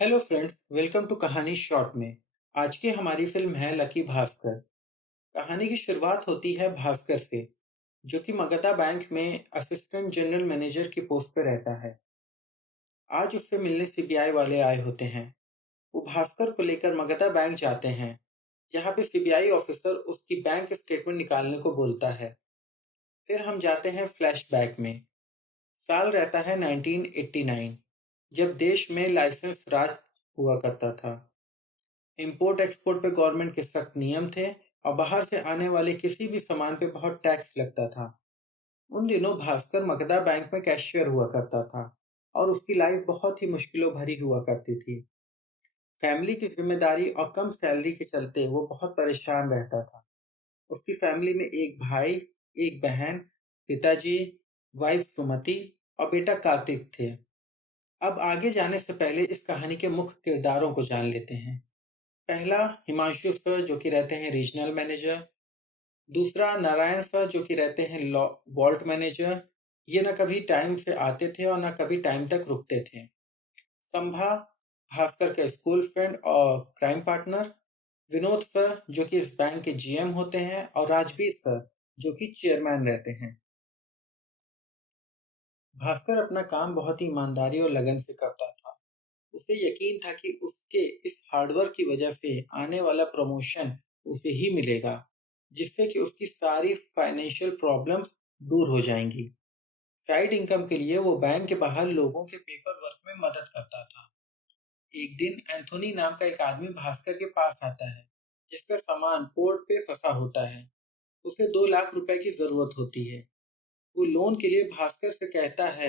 Hello friends, welcome to कहानी short में। आज की हमारी फिल्म है लकी भास्कर। कहानी की शुरुआत होती है भास्कर से, जो कि मगधा बैंक में असिस्टेंट जनरल मैनेजर की पोस्ट पर रहता है। आज उससे मिलने सीबीआई वाले आए होते हैं। वो भास्कर को लेकर मगधा बैंक जाते हैं, जहाँ पे सीबीआई ऑफिसर उसकी बैंक स्टेटमेंट निकालने को बोलता है। फिर हम जाते हैं फ्लैशबैक में। साल रहता है 1989, जब देश में लाइसेंस राज हुआ करता था। इंपोर्ट एक्सपोर्ट पे गवर्नमेंट के सख्त नियम थे और बाहर से आने वाले किसी भी सामान पे बहुत टैक्स लगता था। उन दिनों भास्कर मगधा बैंक में कैशियर हुआ करता था और उसकी लाइफ बहुत ही मुश्किलों भरी हुआ करती थी। फैमिली की जिम्मेदारी और कम सैलरी के चलते वो बहुत परेशान रहता था। उसकी फैमिली में एक भाई, एक बहन, पिताजी, वाइफ सुमति और बेटा कार्तिक थे। अब आगे जाने से पहले इस कहानी के मुख्य किरदारों को जान लेते हैं। पहला हिमांशु सर, जो कि रहते हैं रीजनल मैनेजर। दूसरा नारायण सर, जो कि रहते हैं वॉल्ट मैनेजर। ये ना कभी टाइम से आते थे और ना कभी टाइम तक रुकते थे। संभा, भास्कर के स्कूल फ्रेंड और क्राइम पार्टनर। विनोद सर, जो कि इस बैंक के जीएम होते हैं, और राजवीर सर, जो कि चेयरमैन रहते हैं। भास्कर अपना काम बहुत ही ईमानदारी और लगन से करता था। उसे यकीन था कि उसके इस हार्डवर्क की वजह से आने वाला प्रमोशन उसे ही मिलेगा, जिससे कि उसकी सारी फाइनेंशियल प्रॉब्लम्स दूर हो जाएंगी। साइड इनकम के लिए वो बैंक के बाहर लोगों के पेपर वर्क में मदद करता था। एक दिन एंथोनी नाम का एक आदमी भास्कर के पास आता है, जिसका सामान पोर्ट पे फंसा होता है। उसे 2 लाख रुपए की जरूरत होती है। वो लोन के लिए भास्कर से कहता है,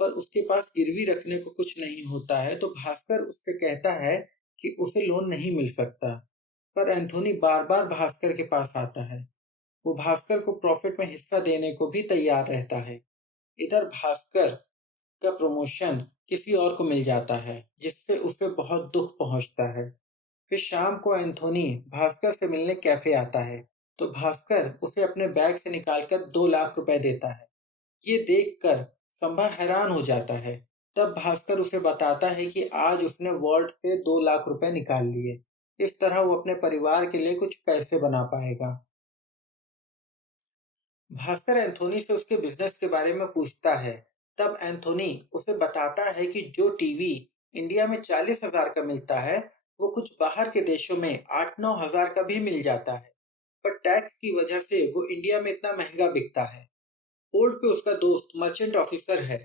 पर उसके पास गिरवी रखने को कुछ नहीं होता है, तो भास्कर उससे कहता है कि उसे लोन नहीं मिल सकता। पर एंथोनी बार बार भास्कर के पास आता है। वो भास्कर को प्रॉफिट में हिस्सा देने को भी तैयार रहता है। इधर भास्कर का प्रमोशन किसी और को मिल जाता है, जिससे उसे बहुत दुख पहुंचता है। फिर शाम को एंथोनी भास्कर से मिलने कैफे आता है, तो भास्कर उसे अपने बैग से निकालकर 2 लाख रुपए देता है। ये देखकर संभा हैरान हो जाता है। तब भास्कर उसे बताता है कि आज उसने वॉल्ट से 2 लाख रुपए निकाल लिए। इस तरह वो अपने परिवार के लिए कुछ पैसे बना पाएगा। भास्कर एंथोनी से उसके बिजनेस के बारे में पूछता है। तब एंथोनी उसे बताता है कि जो टीवी इंडिया में 40,000 का मिलता है, वो कुछ बाहर के देशों में 8-9 हजार का भी मिल जाता है। पर टैक्स की वजह से वो इंडिया में इतना महंगा बिकता है। पोर्ट पे उसका दोस्त मर्चेंट ऑफिसर है,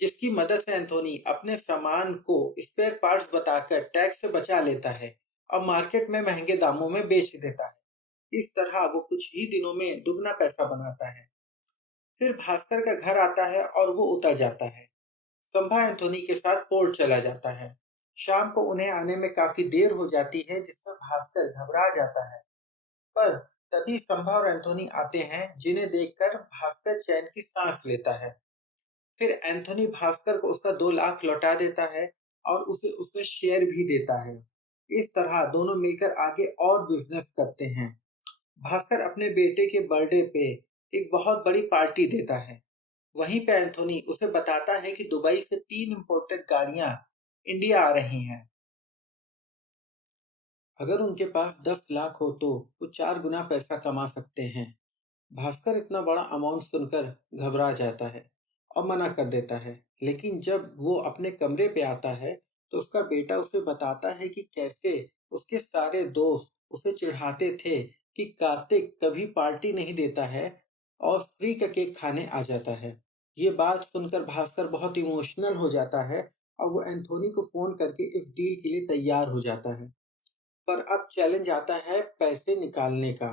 जिसकी मदद से एंथोनी अपने सामान को स्पेयर पार्ट्स बताकर टैक्स से बचा लेता है और मार्केट में महंगे दामों में बेच देता है। इस तरह वो कुछ ही दिनों में दुगना पैसा बनाता है। फिर भास्कर का घर आता है और वो उतर जाता है। संभा एंथोनी के साथ पोर्ट चला जाता है। शाम को उन्हें आने में काफी देर हो जाती है, जिससे भास्कर घबरा जाता है। पर तभी संभा और एंथोनी आते हैं, जिन्हें देखकर भास्कर चैन की सांस लेता है। फिर एंथोनी भास्कर को उसका 2 लाख लौटा देता है और उसे उसका शेयर भी देता है। इस तरह दोनों मिलकर आगे और बिजनेस करते हैं। भास्कर अपने बेटे के बर्थडे पे एक बहुत बड़ी पार्टी देता है। वहीं पे एंथोनी उसे बताता है कि दुबई से 3 इंपोर्टेड गाड़ियां इंडिया आ रही हैं। अगर उनके पास 10 लाख हो तो वो 4 गुना पैसा कमा सकते हैं। भास्कर इतना बड़ा अमाउंट सुनकर घबरा जाता है और मना कर देता है। लेकिन जब वो अपने कमरे पे आता है, तो उसका बेटा उसे बताता है कि कैसे उसके सारे दोस्त उसे चिढ़ाते थे कि कार्तिक कभी पार्टी नहीं देता है और फ्री का केक खाने आ जाता है। ये बात सुनकर भास्कर बहुत इमोशनल हो जाता है और वो एंथोनी को फोन करके इस डील के लिए तैयार हो जाता है। पर अब चैलेंज आता है पैसे निकालने का।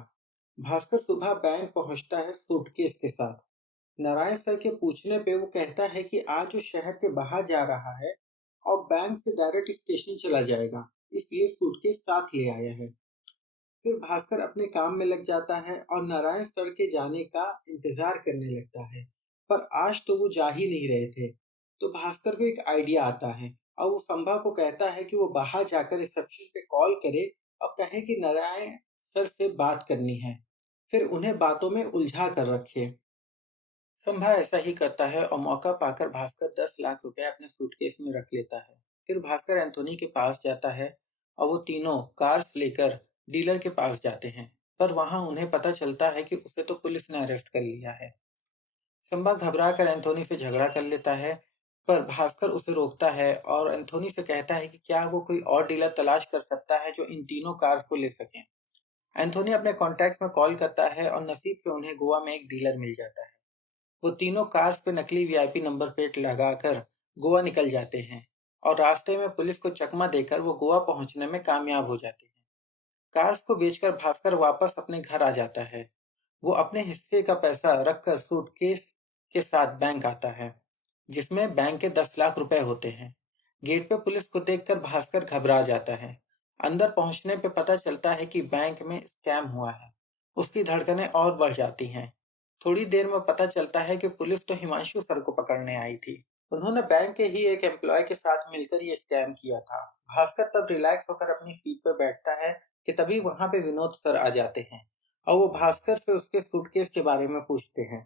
भास्कर सुबह बैंक पहुंचता है सूटकेस के साथ। नारायण सर के पूछने पे वो कहता है कि आज वो शहर के बाहर जा रहा है और बैंक से डायरेक्ट स्टेशन चला जाएगा, इसलिए सूटकेस साथ ले आया है। फिर भास्कर अपने काम में लग जाता है और नारायण सर के जाने का इंतजार करने लगता है। पर आज तो वो जा ही नहीं रहे थे। तो भास्कर को एक आइडिया आता है और वो संभा को कहता है कि वो बाहर जाकर रिसेप्शन पे कॉल करे और कहे कि नारायण सर से बात करनी है। फिर उन्हें बातों में उलझा कर रखे। संभा ऐसा ही करता है और मौका पाकर भास्कर 10 लाख रुपए अपने सूटकेस में रख लेता है। फिर भास्कर एंथोनी के पास जाता है और वो तीनों कार्स लेकर डीलर के पास जाते हैं। पर वहां उन्हें पता चलता है कि उसे तो पुलिस ने अरेस्ट कर लिया है। संभा घबरा कर एंथोनी से झगड़ा कर लेता है, पर भास्कर उसे रोकता है और एंथोनी से कहता है कि क्या वो कोई और डीलर तलाश कर सकता है जो इन तीनों कार्स को ले सके। एंथोनी अपने कॉन्टैक्ट्स में कॉल करता है और नसीब से उन्हें गोवा में एक डीलर मिल जाता है। वो तीनों कार्स पे नकली वीआईपी नंबर प्लेट लगाकर गोवा निकल जाते हैं और रास्ते में पुलिस को चकमा देकर वो गोवा पहुंचने में कामयाब हो जाते हैं। कार्स को बेचकर भास्कर वापस अपने घर आ जाता है। वो अपने हिस्से का पैसा रखकर सूटकेस के साथ बैंक आता है, जिसमें बैंक के 10 लाख रुपए होते हैं। गेट पे पुलिस को देखकर भास्कर घबरा जाता है। अंदर पहुंचने पे पता चलता है कि बैंक में स्कैम हुआ है। उसकी धड़कनें और बढ़ जाती हैं। थोड़ी देर में पता चलता है कि पुलिस तो हिमांशु सर को पकड़ने आई थी। उन्होंने बैंक के ही एक एम्प्लॉय के साथ मिलकर ये स्कैम किया था। भास्कर तब रिलैक्स होकर अपनी सीट पर बैठता है कि तभी वहां पे विनोद सर आ जाते हैं और वो भास्कर से उसके सूटकेस के बारे में पूछते हैं।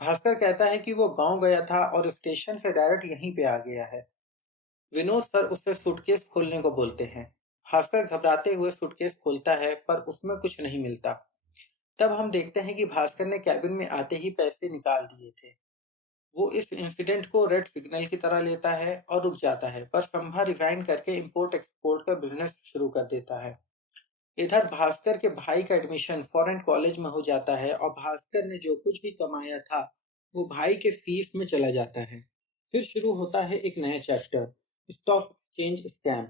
भास्कर कहता है कि वो गांव गया था और स्टेशन से डायरेक्ट यहीं पे आ गया है। विनोद सर उससे सूटकेस खोलने को बोलते हैं। भास्कर घबराते हुए सूटकेस खोलता है पर उसमें कुछ नहीं मिलता। तब हम देखते हैं कि भास्कर ने कैबिन में आते ही पैसे निकाल दिए थे। वो इस इंसिडेंट को रेड सिग्नल की तरह लेता है और रुक जाता है, पर संभा रिजाइन करके इंपोर्ट एक्सपोर्ट का बिजनेस शुरू कर देता है। इधर भास्कर के भाई का एडमिशन फॉरेन कॉलेज में हो जाता है और भास्कर ने जो कुछ भी कमाया था वो भाई के फीस में चला जाता है। फिर शुरू होता है एक नया chapter, stock exchange scam.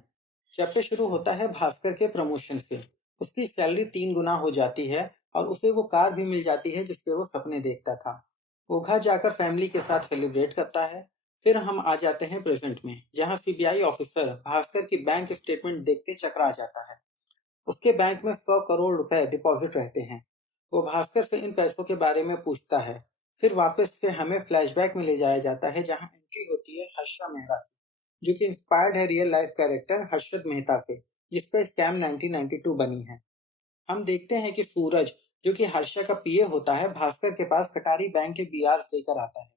Chapter शुरू होता है भास्कर के प्रमोशन से। उसकी सैलरी 3 गुना हो जाती है और उसे वो कार भी मिल जाती है जिसपे वो सपने देखता था। वो घर जाकर फैमिली के साथ सेलिब्रेट करता है। फिर हम आ जाते हैं प्रेजेंट में, जहाँ सीबीआई ऑफिसर भास्कर की बैंक स्टेटमेंट देख के चकरा जाता है। उसके बैंक में 100 करोड़ रुपए डिपॉजिट रहते हैं। वो भास्कर से इन पैसों के बारे में पूछता है। फिर वापस से हमें फ्लैशबैक में ले जाया जाता है, जहां एंट्री होती है हर्षा मेहरा की, जो कि इंस्पायर्ड है real life character Harshad Mehta से, जिस पर स्कैम 1992 बनी है। हम देखते हैं कि सूरज, जो कि हर्षा का पीए होता है, भास्कर के पास कटारी बैंक के बीआर लेकर आता है।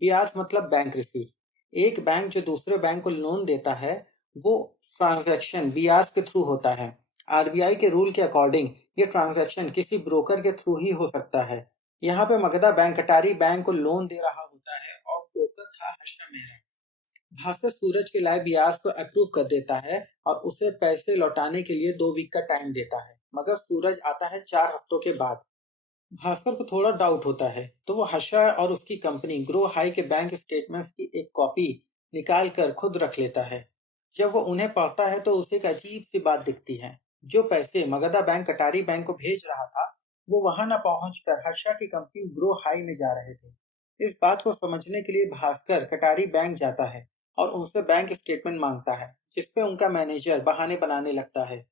ब्याज मतलब बैंक रिसीट। एक बैंक जो दूसरे बैंक को लोन देता है, वो ट्रांजैक्शन ब्याज के थ्रू होता है। आरबीआई के रूल के अकॉर्डिंग ये ट्रांजैक्शन किसी ब्रोकर के थ्रू ही हो सकता है। यहाँ पे मगधा बैंक कटारी बैंक को लोन दे रहा होता है और ब्रोकर था हर्षा मेहरा। भास्कर सूरज के लाए ब्याज को अप्रूव कर देता है और उसे पैसे लौटाने के लिए 2 वीक का टाइम देता है, मगर सूरज आता है 4 हफ्तों के बाद। भास्कर को थोड़ा डाउट होता है, तो वो हर्षा और उसकी कंपनी ग्रो हाई के बैंक स्टेटमेंट्स की एक कॉपी निकाल कर खुद रख लेता है। जब वो उन्हें पढ़ता है तो उसे एक अजीब सी बात दिखती है। जो पैसे मगधा बैंक कटारी बैंक को भेज रहा था, वो वहां न पहुंचकर हर्षा की कंपनी ग्रो हाई में जा रहे थे। इस बात को समझने के लिए भास्कर कटारी बैंक जाता है और उनसे बैंक स्टेटमेंट मांगता है, जिसपे उनका मैनेजर बहाने बनाने लगता है।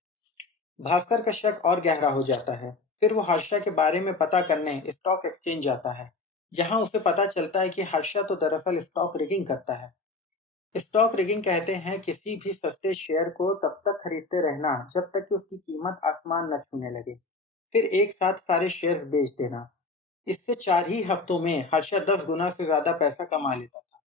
भास्कर का शक और गहरा हो जाता है। फिर वो हर्षा के बारे में पता करने स्टॉक एक्सचेंज जाता है, जहां उसे पता चलता है कि हर्षा तो दरअसल स्टॉक रिगिंग करता है। स्टॉक रिगिंग कहते हैं किसी भी सस्ते शेयर को तब तक खरीदते रहना जब तक कि उसकी कीमत आसमान न छूने लगे, फिर एक साथ सारे शेयर्स बेच देना। इससे 4 ही हफ्तों में हर्षा 10 गुना से ज्यादा पैसा कमा लेता था।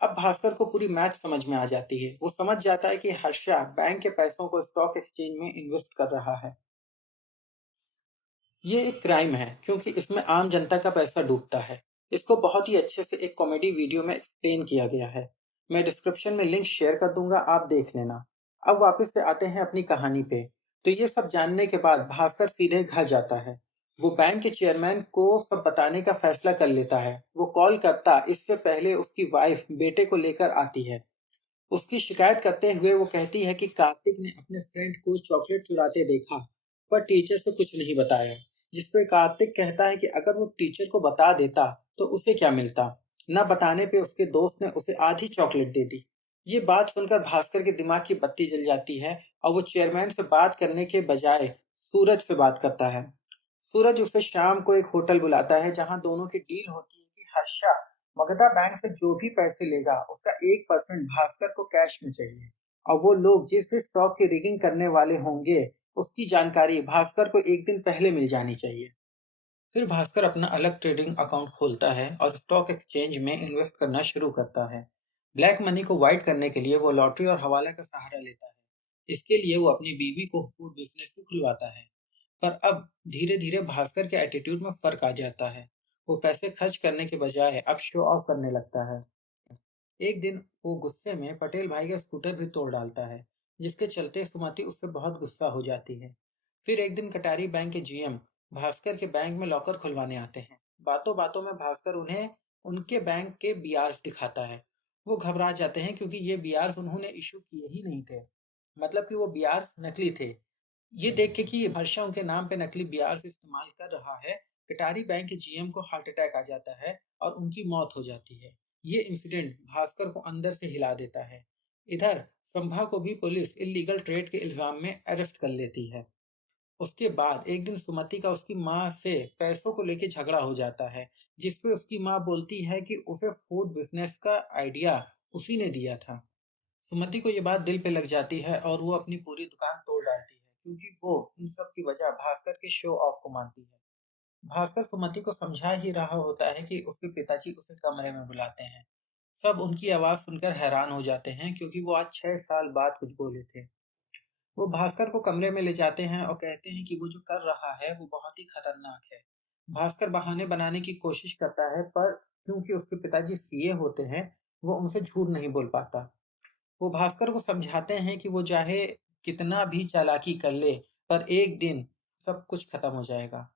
अब भास्कर को पूरी मैथ समझ में आ जाती है। वो समझ जाता है कि हर्षा बैंक के पैसों को स्टॉक एक्सचेंज में इन्वेस्ट कर रहा है। ये एक क्राइम है क्योंकि इसमें आम जनता का पैसा डूबता है। इसको बहुत ही अच्छे से एक कॉमेडी वीडियो में एक्सप्लेन किया गया है। मैं डिस्क्रिप्शन में लिंक शेयर कर दूंगा, आप देख लेना। अब वापस से आते हैं अपनी कहानी पे। तो ये सब जानने के बाद भास्कर सीधे घर जाता है। वो बैंक के चेयरमैन को सब बताने का फैसला कर लेता है। वो कॉल करता इससे पहले उसकी वाइफ बेटे को लेकर आती है। उसकी शिकायत करते हुए वो कहती है कि कार्तिक ने अपने फ्रेंड को चॉकलेट चुराते देखा, पर टीचर से कुछ नहीं बताया। जिस पे कार्तिक कहता है कि अगर वो टीचर को बता देता तो उसे क्या मिलता। न बताने पे उसके दोस्त ने उसे आधी चॉकलेट दे दी। ये बात सुनकर भास्कर के दिमाग की बत्ती जल जाती है और वो चेयरमैन से बात करने के बजाय सूरज से बात करता है। सूरज उसे शाम को एक होटल बुलाता है, जहां दोनों की डील होती है कि हर्षा मगधा बैंक से जो भी पैसे लेगा उसका 1% भास्कर को कैश में चाहिए, और वो लोग जिस भी स्टॉक की रिगिंग करने वाले होंगे उसकी जानकारी भास्कर को एक दिन पहले मिल जानी चाहिए। फिर भास्कर अपना अलग ट्रेडिंग अकाउंट खोलता है और स्टॉक एक्सचेंज में इन्वेस्ट करना शुरू करता है। ब्लैक मनी को व्हाइट करने के लिए वो लॉटरी और हवाला का सहारा लेता है। इसके लिए वो अपनी बीवी को फूड बिजनेस भी खुलवाता है। पर अब धीरे-धीरे भास्कर के एटीट्यूड में फर्क आ जाता है। वो पैसे खर्च करने के बजाय अब शो ऑफ करने लगता है। एक दिन वो गुस्से में पटेल भाई का स्कूटर भी तोड़ डालता है, जिसके चलते सुमति उससे बहुत गुस्सा हो जाती है। फिर एक दिन कटारी बैंक के जीएम भास्कर के बैंक में लॉकर खुलवाने आते हैं। बातों बातों में भास्कर उन्हें उनके बैंक के बीआरस दिखाता है। वो घबरा जाते हैं क्योंकि ये बीआरस उन्होंने इशू किए ही नहीं थे। मतलब कि वो बीआरस नकली थे। ये देख के कि हर्षा उनके नाम पे नकली बीआरस इस्तेमाल कर रहा है, कटारी बैंक के जीएम को हार्ट अटैक आ जाता है और उनकी मौत हो जाती है। ये इंसिडेंट भास्कर को अंदर से हिला देता है। इधर संभा को भी पुलिस इलीगल ट्रेड के इल्जाम में अरेस्ट कर लेती है। उसके बाद एक दिन सुमति का उसकी माँ से पैसों को लेके झगड़ा हो जाता है, जिसपे उसकी माँ बोलती है कि उसे फूड बिजनेस का आइडिया उसी ने दिया था। सुमति को ये बात दिल पे लग जाती है और वो अपनी पूरी दुकान तोड़ डालती है, क्योंकि वो इन सब की वजह भास्कर के शो ऑफ को मानती है। भास्कर सुमति को समझा ही रहा होता है कि उसके पिताजी उसे कमरे में बुलाते हैं। सब उनकी आवाज सुनकर हैरान हो जाते हैं, क्योंकि वो आज 6 साल बाद कुछ बोले थे। वो भास्कर को कमरे में ले जाते हैं और कहते हैं कि वो जो कर रहा है वो बहुत ही खतरनाक है। भास्कर बहाने बनाने की कोशिश करता है, पर क्योंकि उसके पिताजी सीए होते हैं, वो उनसे झूठ नहीं बोल पाता। वो भास्कर को समझाते हैं कि वो चाहे कितना भी चालाकी कर ले, पर एक दिन सब कुछ खत्म हो जाएगा।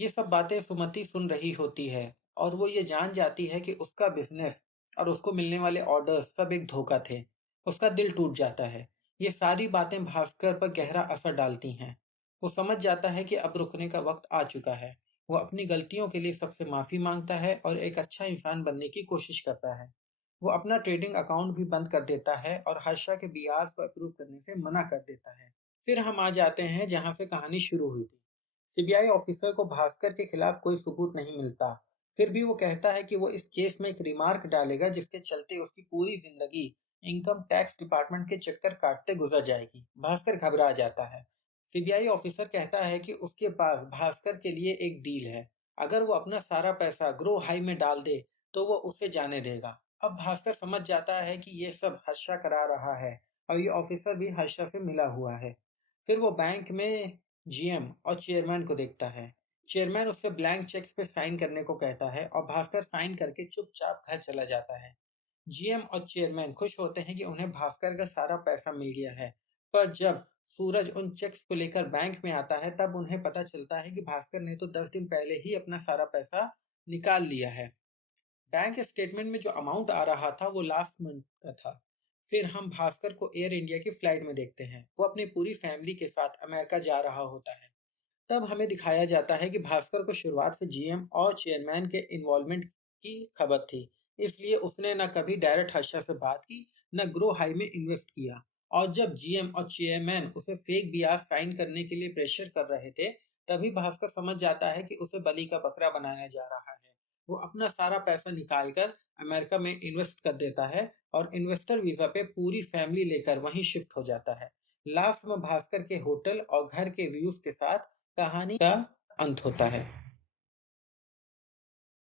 ये सब बातें सुमति सुन रही होती है और वो ये जान जाती है कि उसका बिजनेस और उसको मिलने वाले ऑर्डर्स सब एक धोखा थे। उसका दिल टूट जाता है। ये सारी बातें भास्कर पर गहरा असर डालती हैं। वो समझ जाता है कि अब रुकने का वक्त आ चुका है। वो अपनी गलतियों के लिए सबसे माफी मांगता है और एक अच्छा इंसान बनने की कोशिश करता है। वो अपना ट्रेडिंग अकाउंट भी बंद कर देता है और हर्षा के बीआर को अप्रूव करने से मना कर देता है। फिर हम आ जाते हैं जहाँ से कहानी शुरू हुई थी। सीबीआई ऑफिसर को भास्कर के खिलाफ कोई सबूत नहीं मिलता। फिर भी वो कहता है कि वो इस केस में एक रिमार्क डालेगा, जिसके चलते उसकी पूरी जिंदगी इनकम टैक्स डिपार्टमेंट के चक्कर काटते गुजर जाएगी। भास्कर घबरा जाता है। सीबीआई ऑफिसर कहता है कि उसके पास भास्कर के लिए एक डील है। अगर वो अपना सारा पैसा ग्रो हाई में डाल दे तो वो उसे जाने देगा। अब भास्कर समझ जाता है कि ये सब हर्षा करा रहा है और ये ऑफिसर भी हर्षा से मिला हुआ है। फिर वो बैंक में जीएम और चेयरमैन को देखता है। चेयरमैन उससे ब्लैंक चेक्स पे साइन करने को कहता है और भास्कर साइन करके चुपचाप घर चला जाता है। जीएम और चेयरमैन खुश होते हैं कि उन्हें भास्कर का सारा पैसा मिल गया है। पर जब सूरज उन चेक्स को लेकर बैंक में आता है, तब उन्हें पता चलता है कि भास्कर ने तो 10 दिन पहले ही अपना सारा पैसा निकाल लिया है। बैंक स्टेटमेंट में जो अमाउंट आ रहा था वो लास्ट मंथ का था। फिर हम भास्कर को एयर इंडिया की फ्लाइट में देखते हैं। वो अपनी पूरी फैमिली के साथ अमेरिका जा रहा होता है। तब हमें दिखाया जाता है कि भास्कर को शुरुआत से जीएम और चेयरमैन के इन्वॉल्वमेंट की खबर थी। इसलिए उसने न कभी डायरेक्ट हर्षा से बात की, न ग्रो हाई में इन्वेस्ट किया। और जब जीएम और चेयरमैन उसे फेक बियाज साइन करने के लिए प्रेशर कर रहे थे, तभी भास्कर समझ जाता है कि उसे बलि का बकरा बनाया जा रहा है। वो अपना सारा पैसा निकालकर अमेरिका में इन्वेस्ट कर देता है और इन्वेस्टर वीजा पे पूरी फैमिली लेकर वहीं शिफ्ट हो जाता है। लास्ट में भास्कर के होटल और घर के व्यूज के साथ कहानी का अंत होता है।